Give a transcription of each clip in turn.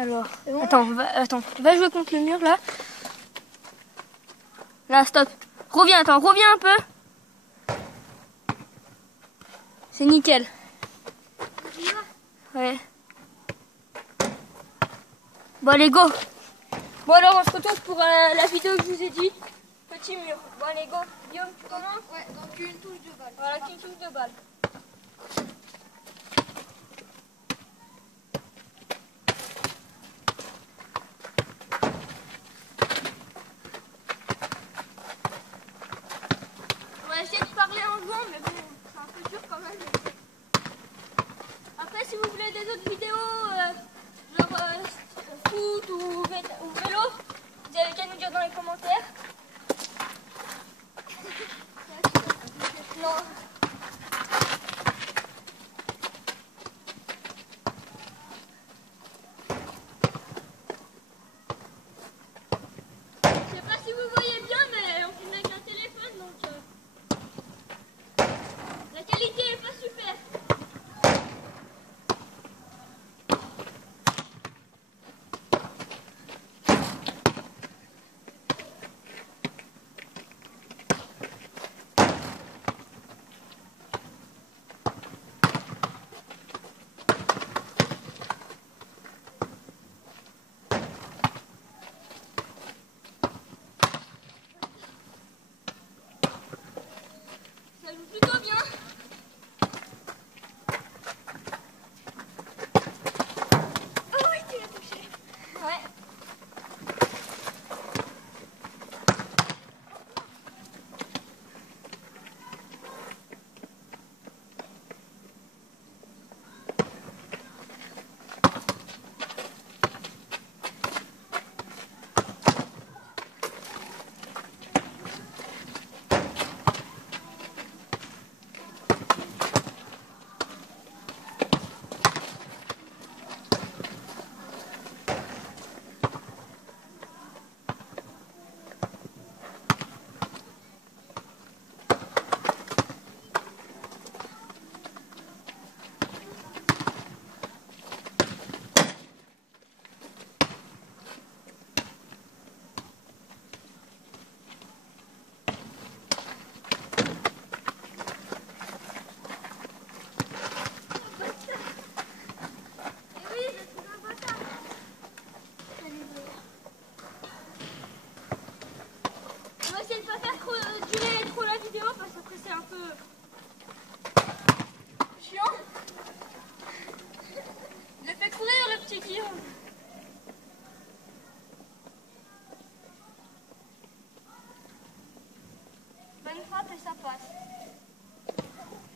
Alors, bon, attends, va jouer contre le mur là. Là, stop. Reviens un peu. C'est nickel. Ouais. Bon, allez, go. Bon, alors, on se retrouve pour la vidéo que je vous ai dit. Petit mur. Bon, allez, go. Guillaume, tu commences? Ouais, donc une touche de balle. Voilà, une touche de balle. On va essayer de parler en jouant, mais bon, c'est un peu dur quand même. Après, si vous voulez des autres vidéos, genre foot ou vélo, vous avez qu'à nous dire dans les commentaires. Non. Je sais pas si vous voyez bien, mais on filme avec un téléphone, donc la qualité est pas super. Ça joue plutôt bien. Oh oui, tu l'as touché. Ouais. On va essayer de pas faire durer trop la vidéo parce qu'après c'est un peu chiant. Je l'ai fait courir le petit Guillaume. Bonne frappe et ça passe.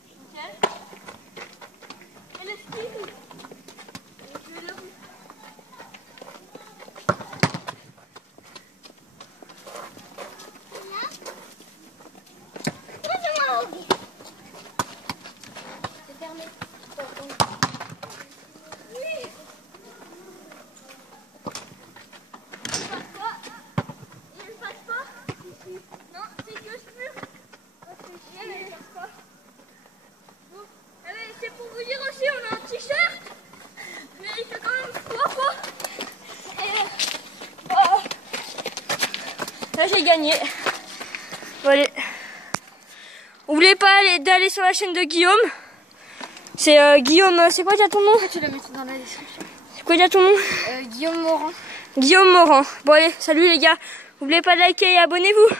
Nickel. Et le ski. Je vais le... C'est fermé. Oui. Il passe pas. Il passe pas. Non, c'est que ce mur. Il passe pas. Bon. Allez, c'est pour vous dire aussi, on a un t-shirt. Mais il fait quand même froid quoi. Et là j'ai gagné. Bon, allez. N'oubliez pas d'aller sur la chaîne de Guillaume. C'est Guillaume, c'est quoi déjà ton nom? Tu le mets dans la description. C'est quoi déjà ton nom? Guillaume Morand. Guillaume Morand. Bon allez, salut les gars. N'oubliez pas de liker et abonnez-vous.